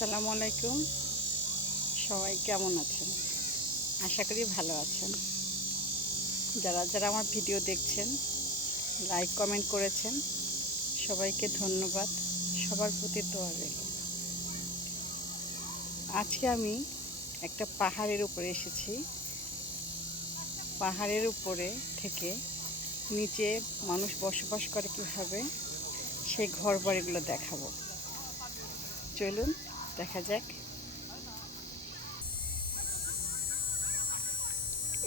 আসসালামু আলাইকুম। সবাই কেমন আছেন? আশা করি ভালো আছেন। যারা যারা আমার ভিডিও দেখছেন, লাইক কমেন্ট করেছেন, সবাইকে ধন্যবাদ। সবার প্রতি দোয়া রইল। আজকে আমি একটা পাহাড়ের উপরে এসেছি। পাহাড়ের উপরে থেকে নিচে মানুষ বসবাস করে কীভাবে, সেই ঘর বাড়িগুলো দেখাবো। চলুন দেখা যাক।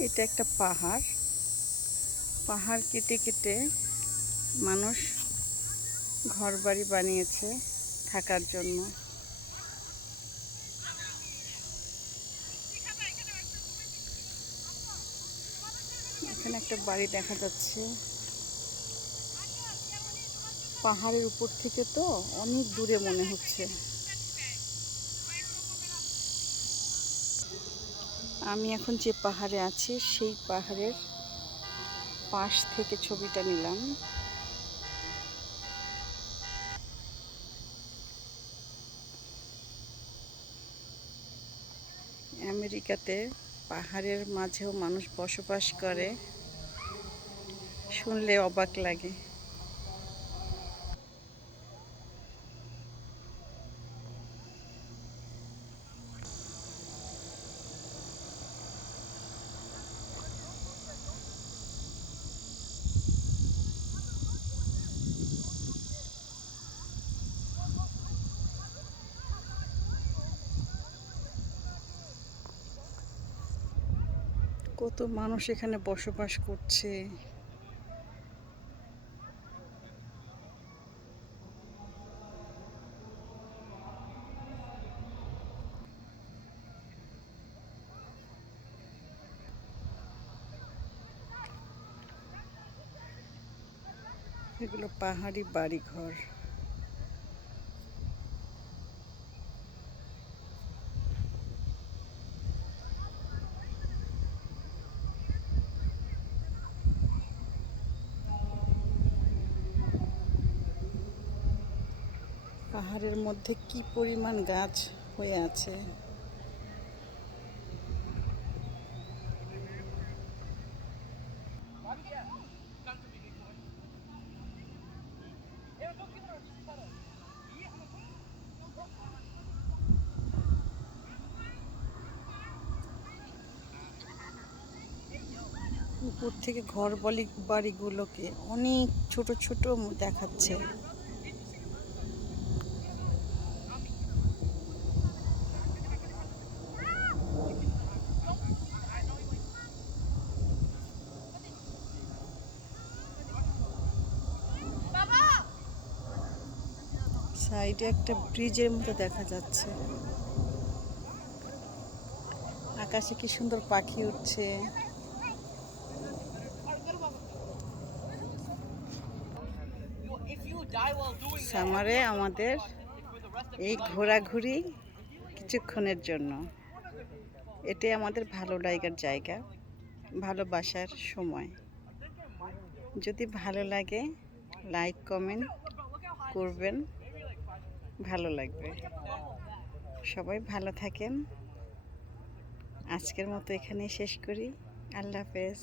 এটা একটা পাহাড়। পাহাড় কেটে কেটে মানুষ ঘরবাড়ি বানিয়েছে থাকার জন্য। এখানে একটা বাড়ি দেখা যাচ্ছে। পাহাড়ের উপর থেকে তো অনেক দূরে মনে হচ্ছে। আমি এখন যে পাহাড়ে আছি সেই পাহাড়ের পাশ থেকে ছবিটা নিলাম। আমেরিকাতে পাহাড়ের মাঝেও মানুষ বসবাস করে, শুনলে অবাক লাগে। কত মানুষ এখানে বসবাস করছে। এগুলো পাহাড়ি বাড়িঘর। পাহাড়ের মধ্যে কি পরিমাণ গাছ হয়ে আছে। উপর থেকে ঘর বাড়িগুলোকে অনেক ছোট ছোট দেখাচ্ছে। সাইডে একটা ব্রিজের মতো দেখা যাচ্ছে। আকাশে কি সুন্দর পাখি উঠছে। সামারে আমাদের এই ঘোরাঘুরি কিছুক্ষণের জন্য, এটাই আমাদের ভালো লাগার জায়গা, ভালোবাসার সময়। যদি ভালো লাগে লাইক কমেন্ট করবেন, ভালো লাগবে। সবাই ভালো থাকেন। আজকের মতো এখানেই শেষ করি। আল্লাহ হাফেজ।